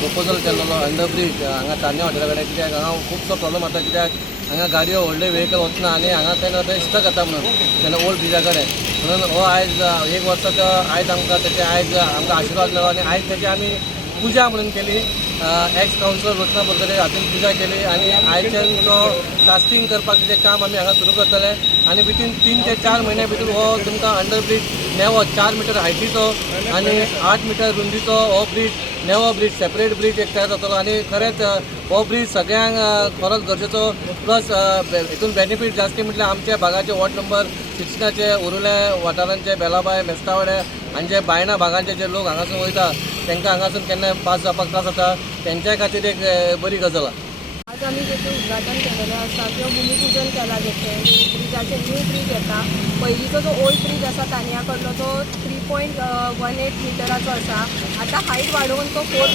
प्रपोजल केल्लो under bridge हांगा तान्या हॉटेला कडेन, कित्याक हांगा खुबसो प्रॉब्लम जाता, कित्याक हांगा गाडयो व्हडले व्हेकल वचना आनी हांगा तेन्ना ते स्टक जाता म्हणून तेन्ना ओल्ड ब्रिजा कडेन. म्हणून हो आयज एक वर्साचो आयज आमकां तेचे आयज आमकां आशिर्वाद मेळ्ळो आनी आयज तेची आमी पुजा म्हणून केली. एक्स कावन्सिलर रत्ना बोरकर हातून पुजा केली आनी आयच्यान तो कास्टिंग करपाक जे काम आमी हांगा सुरू करतले आनी विथीन 3 ते 4 म्हयन्या भितर हो तुमकां अंडर ब्रीज नेवो 4 मिटर हायटीचो आनी 8 मिटर रुंदीचो हो ब्रीज नेवो ब्रीज सेपरेट ब्रीज एक तयार जातलो आनी खरेंच हो ब्रीज सगळ्यांक खरोच गरजेचो. प्लस हितून बेनिफीट जास्ती म्हटल्यार आमच्या भागाचे वॉर्ड नंबर 16चे उरुले वाठारांचे बेलाबाय मेस्तावडे आनी जे बायणा भागांचे जे लोक हांगासून वयता तांकां हांगासून केन्ना पास जावपाक त्रास जाता तेंच्या खातीर एक बरी गजाल आसा. आज आम्ही जेचे उद्घाटन केलेले आसा किंवा भूमिपूजन केला जेचे ब्रिजाचे न्यू ब्रीज येता. पयलींचो जो ओल्ड ब्रीज आसा तानिया कडलो तो 3.18 मिटराचो आसा. आतां हायट वाडोवन तो 4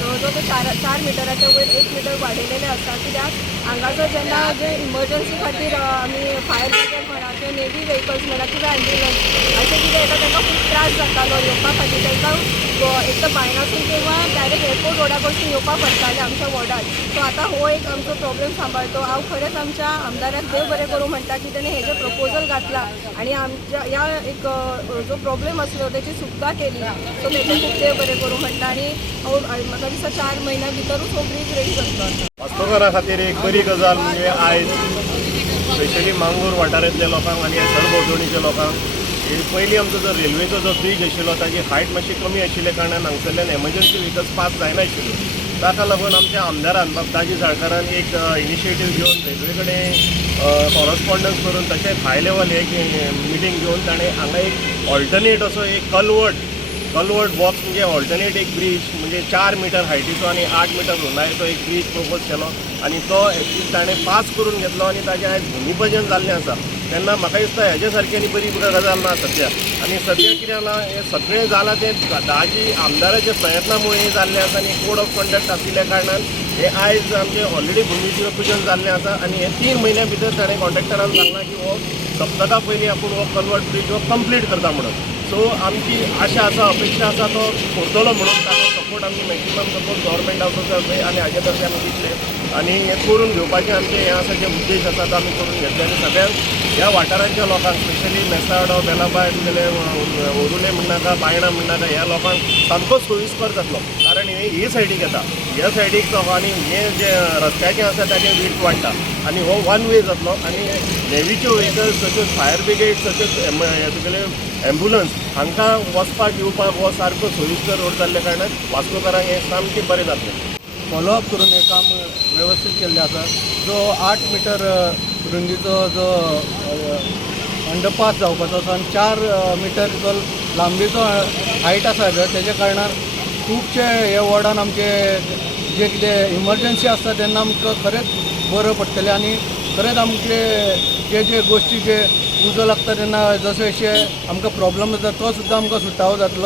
जवळजवळ तो 4 मिटराच्या वयर 1 मिटर वाडयलेले आसा. कित्याक हांगासर जेन्ना जे इमर्जन्सी खातीर आमी फायर ब्रिगेड म्हणा किंवा नेवी व्हेकल्स म्हणा किंवा एम्ब्युलन्स अशें कितें येता तांकां खूब त्रास जातालो येवपा खातीर. तांकां एक तर बायणासून किंवा डायरेक्ट एअरपोर्ट रोडा कडसून येवपा पडटालें आमच्या वॉर्डात. सो आतां हो एक आमचो प्रॉब्लेम सांबाळतो. हांव खरेंच आमच्या आमदाराक देव बरें करूं म्हणटा की तेणें हे जे प्रपोजल घातला आनी आमच्या ह्या एक जो प्रॉब्लेम आसलो तेची सुटका केली. सो तेचे खूब देव बरें करूं म्हणटा आनी म्हाका दिसता 4 म्हयन्या भितरूच हो ब्रीज रेडी करतलो. वास्कोकारां खातीर एक बरी गजाल म्हणजे आयज स्पेशली मांगूर वाठारांतल्या लोकांक आनी सरभोंवतणीच्या लोकांक पयलीं आमचो जो रेल्वेचो जो ब्रीज आशिल्लो ताची हायट मातशी कमी आशिल्ले कारणान हांगसरल्यान एमर्जन्सी व्हेकल्स पास जायनाशिल्ल्यो. ताका लागून आमच्या आमदारान बाबताजी झाडकारान एक इनिशिएटीव घेवन रेल्वे कडेन कॉरस्पॉन्डन्स करून तशेंच हाय लेवल एक मिटींग घेवन ताणें हांगा एक ऑल्टरनेट असो एक कलवर्ट बॉक्स म्हणजे ऑल्टरनेट एक ब्रीज म्हणजे 4 मिटर हायटीचो आनी 8 मिटर रुंदायेचो एक ब्रीज प्रपोज केलो आनी तो एक्चुअली ताणें पास करून घेतलो आनी ताचें आयज भुमिपूजन जाल्लें आसा. तेन्ना म्हाका दिसता हेजे सारकी आनी बरी गजाल ना सद्या. आनी सद्या कितें जालां हे सगळें जालां तें दाजी आमदाराच्या प्रयत्नामुळे जाल्लें आसा आनी कोड ऑफ कंडक्ट आशिल्ल्या कारणान हे आयज आमचें ऑलरेडी भुमिपूजन जाल्लें आसा आनी हे 3 म्हयन्या भितर ताणें कॉन्ट्रॅक्टरान सांगलां की हो सप्तका पयलीं आपूण हो कलवर्ट ब्रीज हो कंप्लीट करता म्हणून. सो आमची आशा आसा अपेक्षा आसा तो करतलो म्हणून ताका सपोर्ट आमी मॅक्सिमम सपोर्ट गव्हर्मेंटाचो करतले आनी हाजे तर्फे आमी दितले आनी हें करून घेवपाचें आमचें हें आसा जे उद्देश आसा तो आमी करून घेतले आनी सगळ्यांक ह्या वाठारांच्या लोकांक स्पेशली मेसाडो बेलाबाय तुगेले ओरुले म्हणनाका बायणा म्हणनाका ह्या लोकांक सामको सोयीस्कर जातलो. कारण हे सायडीक येता ह्या सायडीक तो आनी हे जे रस्त्याचें आसा ताचें वीट वाडटा आनी हो वन वे जातलो आनी नेवीच्यो व्हेकल्स तश्योच फायर ब्रिगेड तशेंच तुगेले एम्ब्युलन्स हांकां वचपाक येवपाक हो सारको सोयीस्कर रोड जाल्ल्या कारणान वास्कोकारांक हें सामकें बरें जातलें. फॉलोअप करून हे काम व्यवस्थित केल्लें आसा. जो 8 मिटर रुंदीचो जो अंडरपास जावपाचो आसा आनी 4 मिटर जो लांबीचो हायट आसा तेजे कारणान खुबशे हे वॉर्डान आमचे जे कितें इमर्जन्सी आसता तेन्ना आमकां खरेंच बरें पडटलें आनी खरेंच आमचे जे गोश्टी जे उजो लागता तेन्ना जशे आमकां प्रॉब्लम जाता तो सुद्दां आमकां सुटावो जातलो.